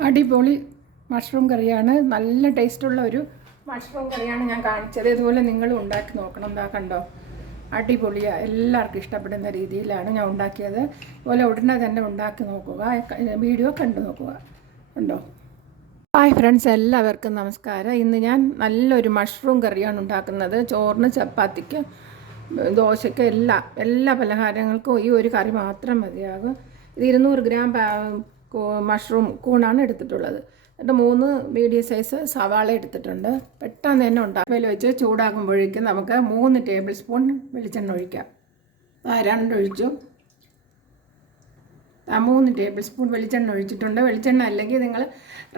അടിപൊളി മഷ്റൂം കറിയാണ്. നല്ല ടേസ്റ്റുള്ള ഒരു മഷ്റൂം കറിയാണ് ഞാൻ കാണിച്ചത്. ഇതുപോലെ നിങ്ങളും ഉണ്ടാക്കി നോക്കണം. എന്താ കണ്ടോ? അടിപൊളിയാണ് എല്ലാവർക്കും ഇഷ്ടപ്പെടുന്ന രീതിയിലാണ് ഞാൻ ഉണ്ടാക്കിയത്. അതുപോലെ ഉടനെ തന്നെ ഉണ്ടാക്കി നോക്കുക. വീഡിയോ കണ്ടു നോക്കുക. ഉണ്ടോ ഹായ് ഫ്രണ്ട്സ് എല്ലാവർക്കും നമസ്കാരം. ഇന്ന് ഞാൻ നല്ലൊരു മഷ്റൂം കറിയാണ് ഉണ്ടാക്കുന്നത്. ചോറിന് ചപ്പാത്തിക്ക് ദോശയ്ക്ക് എല്ലാ എല്ലാ പലഹാരങ്ങൾക്കും ഈ ഒരു കറി മാത്രം മതിയാകും. ഇത് ഇരുന്നൂറ് ഗ്രാം മഷ്റൂം കൂണാണ് എടുത്തിട്ടുള്ളത്. എന്നിട്ട് മൂന്ന് മീഡിയം സൈസ് സവാള എടുത്തിട്ടുണ്ട്. പെട്ടെന്ന് തന്നെ ഉണ്ടാക്കി അതിൽ വെച്ച് ചൂടാകുമ്പോഴേക്കും നമുക്ക് മൂന്ന് ടേബിൾ സ്പൂൺ വെളിച്ചെണ്ണ ഒഴിക്കാം. രണ്ടൊഴിച്ചു ആ മൂന്ന് ടേബിൾ സ്പൂൺ വെളിച്ചെണ്ണ ഒഴിച്ചിട്ടുണ്ട്. വെളിച്ചെണ്ണ അല്ലെങ്കിൽ നിങ്ങൾ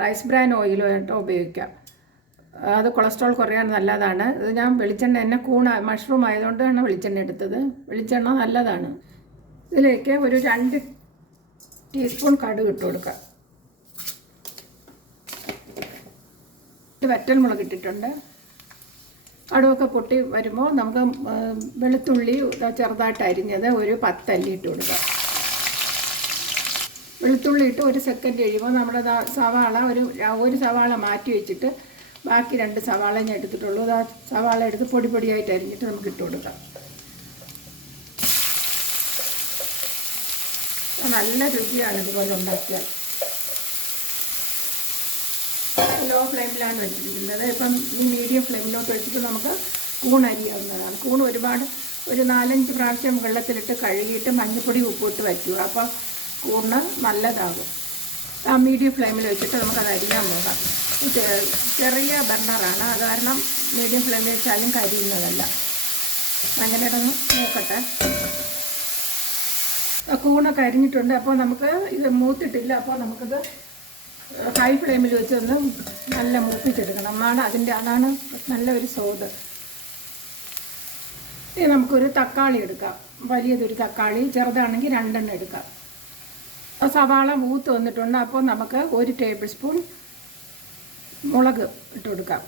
റൈസ് ബ്രാൻ ഓയിലോ ആയിട്ടോ ഉപയോഗിക്കാം. അത് കൊളസ്ട്രോൾ കുറയാൻ നല്ലതാണ് ഇത് ഞാൻ വെളിച്ചെണ്ണ എന്നെ കൂണ മഷ്റൂം ആയതുകൊണ്ടാണ് വെളിച്ചെണ്ണ എടുത്തത്. വെളിച്ചെണ്ണ നല്ലതാണ്. ഇതിലേക്ക് ഒരു രണ്ട് ടീസ്പൂൺ കടുക് ഇട്ട് കൊടുക്കുക. വറ്റൽമുളക് വറ്റൽ മുളക് ഇട്ടിട്ടുണ്ട്. കടുവൊക്കെ പൊട്ടി വരുമ്പോൾ നമുക്ക് വെളുത്തുള്ളി ചെറുതായിട്ട് അരിഞ്ഞത് ഒരു പത്തല്ലി ഇട്ട് കൊടുക്കുക. വെളുത്തുള്ളി ഇട്ട് ഒരു സെക്കൻഡ് കഴിയുമ്പോൾ നമ്മുടെ സവാള ഒരു ഒരു സവാള മാറ്റി വെച്ചിട്ട് ബാക്കി രണ്ട് സവാള ഞാൻ എടുത്തിട്ടുള്ളൂ. സവാള എടുത്ത് പൊടി പൊടിയായിട്ട് അരിഞ്ഞിട്ട് നമുക്ക് ഇട്ട് കൊടുക്കാം. നല്ല രുചിയാണ് ഇതുപോലെ ഉണ്ടാക്കിയാൽ. ലോ ഫ്ലെയിമിലാണ് വെച്ചിരിക്കുന്നത്. ഇപ്പം ഈ മീഡിയം ഫ്ലെയിമിലോട്ട് വെച്ചിട്ട് നമുക്ക് കൂൺ അരിയാവുന്നതാണ്. കൂൺ ഒരുപാട് ഒരു നാലഞ്ച് പ്രാവശ്യം വെള്ളത്തിലിട്ട് കഴുകിയിട്ട് മഞ്ഞൾപ്പൊടി ഉപ്പിട്ട് വയ്ക്കുക അപ്പോൾ കൂണ് നല്ലതാകും. ആ മീഡിയം ഫ്ലെയിമിൽ വെച്ചിട്ട് നമുക്കത് അരിയാൻ പോകാം. ചെറിയ ബർണറാണ്. അത് കാരണം മീഡിയം ഫ്ലെയിമിൽ വെച്ചാലും കരിയുന്നതല്ല. അങ്ങനെ ഇടന്ന് നോക്കട്ടെ. കൂണൊക്കെ കരിഞ്ഞിട്ടുണ്ട് അപ്പോൾ നമുക്ക് ഇത് മൂത്തിട്ടില്ല. അപ്പോൾ നമുക്കിത് ഹൈ ഫ്ലെയിമിൽ വെച്ചൊന്ന് നല്ല മൂപ്പിച്ചെടുക്കണം. അതാണ് അതിന്റെ അതാണ് നല്ലൊരു സ്വാദ് ഇനി നമുക്കൊരു തക്കാളി എടുക്കാം. വലിയതൊരു തക്കാളി ചെറുതാണെങ്കിൽ രണ്ടെണ്ണം എടുക്കാം. അപ്പോൾ സവാള മൂത്ത് വന്നിട്ടുണ്ട്. അപ്പോൾ നമുക്ക് ഒരു ടേബിൾ സ്പൂൺ മുളക് ഇട്ട് കൊടുക്കാം.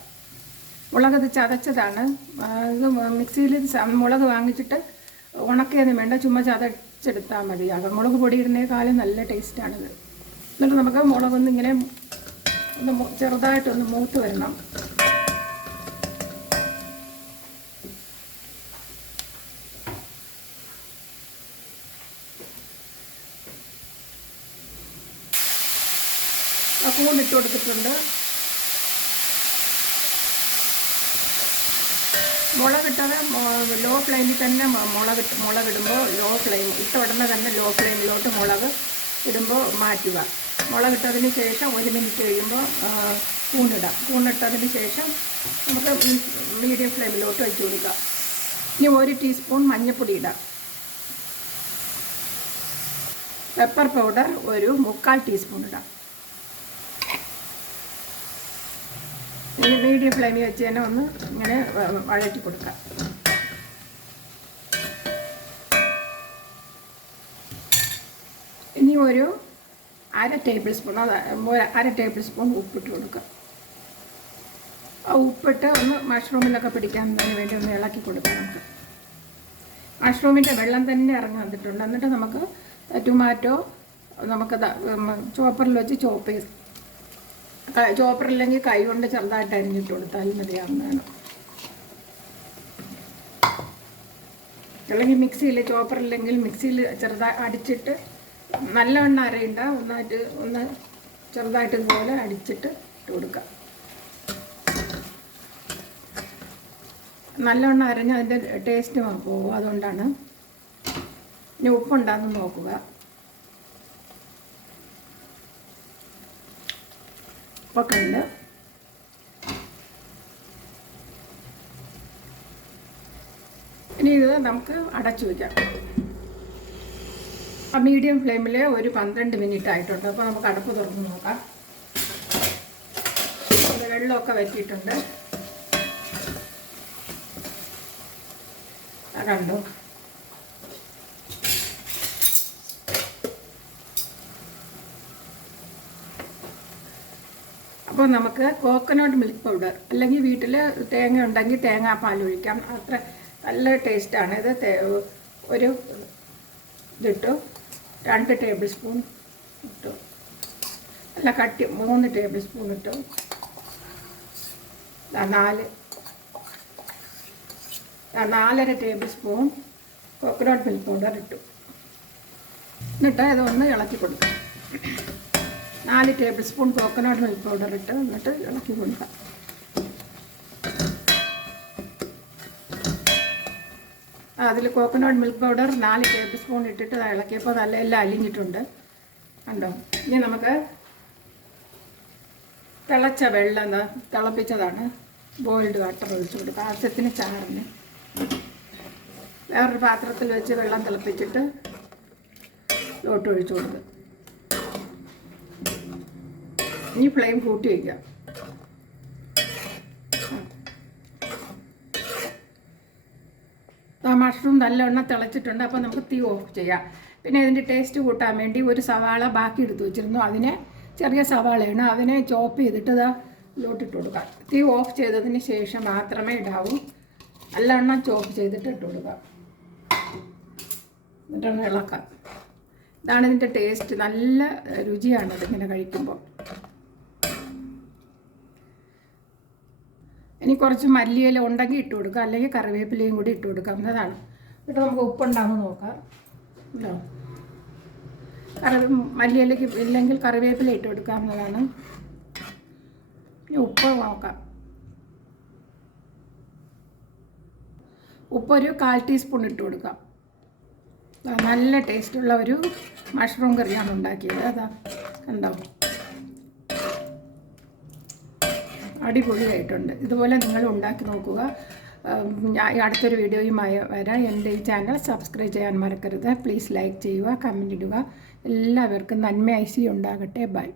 മുളക് ഇത് ചതച്ചതാണ്. ഇത് മിക്സിയിൽ മുളക് വാങ്ങിച്ചിട്ട് ഉണക്കിയൊന്നും വേണ്ട. ചുമ്മാ ചതച്ചെടുത്താൽ മതി. മുളക് പൊടി ഇടുന്നേക്കാളും നല്ല ടേസ്റ്റാണിത് എന്നിട്ട് നമുക്ക് മുളകൊന്ന് ഇങ്ങനെ ഒന്ന് ചെറുതായിട്ടൊന്ന് മൂത്ത് വരണം. അപ്പവും ഇട്ട് കൊടുത്തിട്ടുണ്ട്. മുളകിട്ടത് ലോ ഫ്ലെയിമിൽ തന്നെ മുളക് മുളകിടുമ്പോൾ ലോ ഫ്ലെയിം ഇട്ട ഉടനെ തന്നെ ലോ ഫ്ലെയിമിലോട്ട് മുളക് ഇടുമ്പോൾ മാറ്റുക. മുളകിട്ടതിന് ശേഷം ഒരു മിനിറ്റ് കഴിയുമ്പോൾ കൂണിടാം കൂണിട്ടതിന് ശേഷം നമുക്ക് മീഡിയം ഫ്ലെയിമിലോട്ട് വെച്ച് കൊടുക്കാം. ഇനി ഒരു ടീസ്പൂൺ മഞ്ഞൾപ്പൊടി ഇടാം. പെപ്പർ പൗഡർ ഒരു മുക്കാൽ ടീസ്പൂൺ ഇടാം. മീഡിയം ഫ്ലെയിമിൽ വെച്ച് തന്നെ ഒന്ന് ഇങ്ങനെ വഴറ്റി കൊടുക്കാം. ഇനി ഒരു അര ടേബിൾ സ്പൂൺ അര ടേബിൾ സ്പൂൺ ഉപ്പിട്ട് കൊടുക്കുക ആ ഉപ്പിട്ട് ഒന്ന് മഷ്റൂമിലൊക്കെ പിടിക്കാൻ വേണ്ടി ഒന്ന് ഇളക്കി കൊടുക്കാം നമുക്ക്. മഷ്റൂമിന്റെ വെള്ളം തന്നെ ഇറങ്ങി വന്നിട്ടുണ്ട്. എന്നിട്ട് നമുക്ക് ടൊമാറ്റോ നമുക്ക് ചോപ്പറിൽ വെച്ച് ചോപ്പ് ചോപ്പറില്ലെങ്കിൽ കൈ കൊണ്ട് ചെറുതായിട്ട് അരിഞ്ഞിട്ട് കൊടുത്താൽ മതിയാവുന്നതാണ് അല്ലെങ്കിൽ മിക്സിയിൽ ചോപ്പറില്ലെങ്കിൽ മിക്സിയിൽ ചെറുതായി അടിച്ചിട്ട് നല്ലവണ്ണം അരയണ്ട ഒന്നായിട്ട് ഒന്ന് ചെറുതായിട്ട് ഇതുപോലെ അടിച്ചിട്ട് ഇട്ട് കൊടുക്കുക നല്ലവണ്ണം അരഞ്ഞ് അതിന്റെ ടേസ്റ്റ് പോകും അതുകൊണ്ടാണ്. ഇനി ഉപ്പുണ്ടാന്ന് നോക്കുക. ഉപ്പൊക്കെ ഉണ്ട് ഇനി ഇത് നമുക്ക് അടച്ചു വയ്ക്കാം ആ മീഡിയം ഫ്ലെയിമിൽ ഒരു പന്ത്രണ്ട് മിനിറ്റ് ആയിട്ടുണ്ട്. അപ്പോൾ നമുക്ക് അടപ്പ് തുറന്ന് നോക്കാം. വെള്ളമൊക്കെ വറ്റിയിട്ടുണ്ട്. കണ്ടോ? അപ്പോൾ നമുക്ക് കോക്കനട്ട് മിൽക്ക് പൗഡർ അല്ലെങ്കിൽ വീട്ടിൽ തേങ്ങ ഉണ്ടെങ്കിൽ തേങ്ങാപ്പാൽ ഒഴിക്കാം. അത്ര നല്ല ടേസ്റ്റാണ് ഇത് ഒരു ഇതിട്ടു. രണ്ട് ടേബിൾ സ്പൂൺ ഇട്ടു. അല്ല കട്ടി മൂന്ന് ടേബിൾ സ്പൂൺ ഇട്ടു. നാല്. നാലര tablespoon coconut milk powder ഇട്ടു. എന്നിട്ട് ഇതൊന്ന് ഇളക്കി കൊടുക്കാം. നാല് tablespoon coconut milk powder ഇട്ട് എന്നിട്ട് ഇളക്കി കൊടുക്കാം അതിൽ കോക്കനട്ട് മിൽക്ക് പൗഡർ നാല് ടേബിൾ സ്പൂൺ ഇട്ടിട്ട് ഇളക്കിയപ്പോൾ നല്ല എല്ലാം അലിഞ്ഞിട്ടുണ്ട്. കണ്ടോ? ഇനി നമുക്ക് തിളച്ച വെള്ളം തിളപ്പിച്ചതാണ്. ബോയിൽഡ് വാട്ടർ ഒഴിച്ചു കൊടുക്കുക. ആവശ്യത്തിന് ചാറിന്. വേറൊരു പാത്രത്തിൽ വെച്ച് വെള്ളം തിളപ്പിച്ചിട്ട് ലോട്ട് ഒഴിച്ചു കൊടുക്കുക. ഇനി ഫ്ലെയിം കൂട്ടി വയ്ക്കാം മഷ്റൂം നല്ലവണ്ണം തിളച്ചിട്ടുണ്ട് അപ്പോൾ നമുക്ക് തീ ഓഫ് ചെയ്യാം. പിന്നെ ഇതിന്റെ ടേസ്റ്റ് കൂട്ടാൻ വേണ്ടി ഒരു സവാള ബാക്കി എടുത്ത് വെച്ചിരുന്നു. അതിനെ ചെറിയ സവാളയാണ്. അതിനെ ചോപ്പ് ചെയ്തിട്ട് ഇത് ലോട്ടിട്ട് കൊടുക്കാം. തീ ഓഫ് ചെയ്തതിന് ശേഷം മാത്രമേ ഇടാവൂ. നല്ലവണ്ണം ചോപ്പ് ചെയ്തിട്ട് ഇട്ട് കൊടുക്കാം. എന്നിട്ടൊന്ന് ഇളക്കാം. ഇതാണ് ഇതിന്റെ ടേസ്റ്റ് നല്ല രുചിയാണ് ഇതിങ്ങനെ കഴിക്കുമ്പോൾ ഇനി കുറച്ച് മല്ലിയില ഉണ്ടെങ്കിൽ ഇട്ട് കൊടുക്കുക അല്ലെങ്കിൽ കറിവേപ്പിലയും കൂടി ഇട്ട് കൊടുക്കാവുന്നതാണ് എന്നിട്ട് നമുക്ക് ഉപ്പുണ്ടാകുമ്പോൾ നോക്കാം. കേട്ടോ കറി മല്ലിയിലേക്ക് ഇല്ലെങ്കിൽ കറിവേപ്പില ഇട്ട് കൊടുക്കാവുന്നതാണ് ഇനി ഉപ്പ് നോക്കാം. ഉപ്പൊരു കാൽ ടീസ്പൂൺ ഇട്ട് കൊടുക്കാം. നല്ല ടേസ്റ്റുള്ള ഒരു മഷ്റൂം കറിയാണ് ഉണ്ടാക്കിയത്. അതാ. കണ്ടോ? അടിപൊളിയായിട്ടുണ്ട്. ഇതുപോലെ നിങ്ങൾ ഉണ്ടാക്കി നോക്കുക. ഞാൻ അടുത്തൊരു വീഡിയോയുമായി വരാം. എന്റെ ഈ ചാനൽ സബ്സ്ക്രൈബ് ചെയ്യാൻ മറക്കരുത്. പ്ലീസ് ലൈക്ക് ചെയ്യുക കമന്റ് ഇടുക. എല്ലാവർക്കും നന്മ ഐശ്വര്യം ഉണ്ടാകട്ടെ. ബൈ.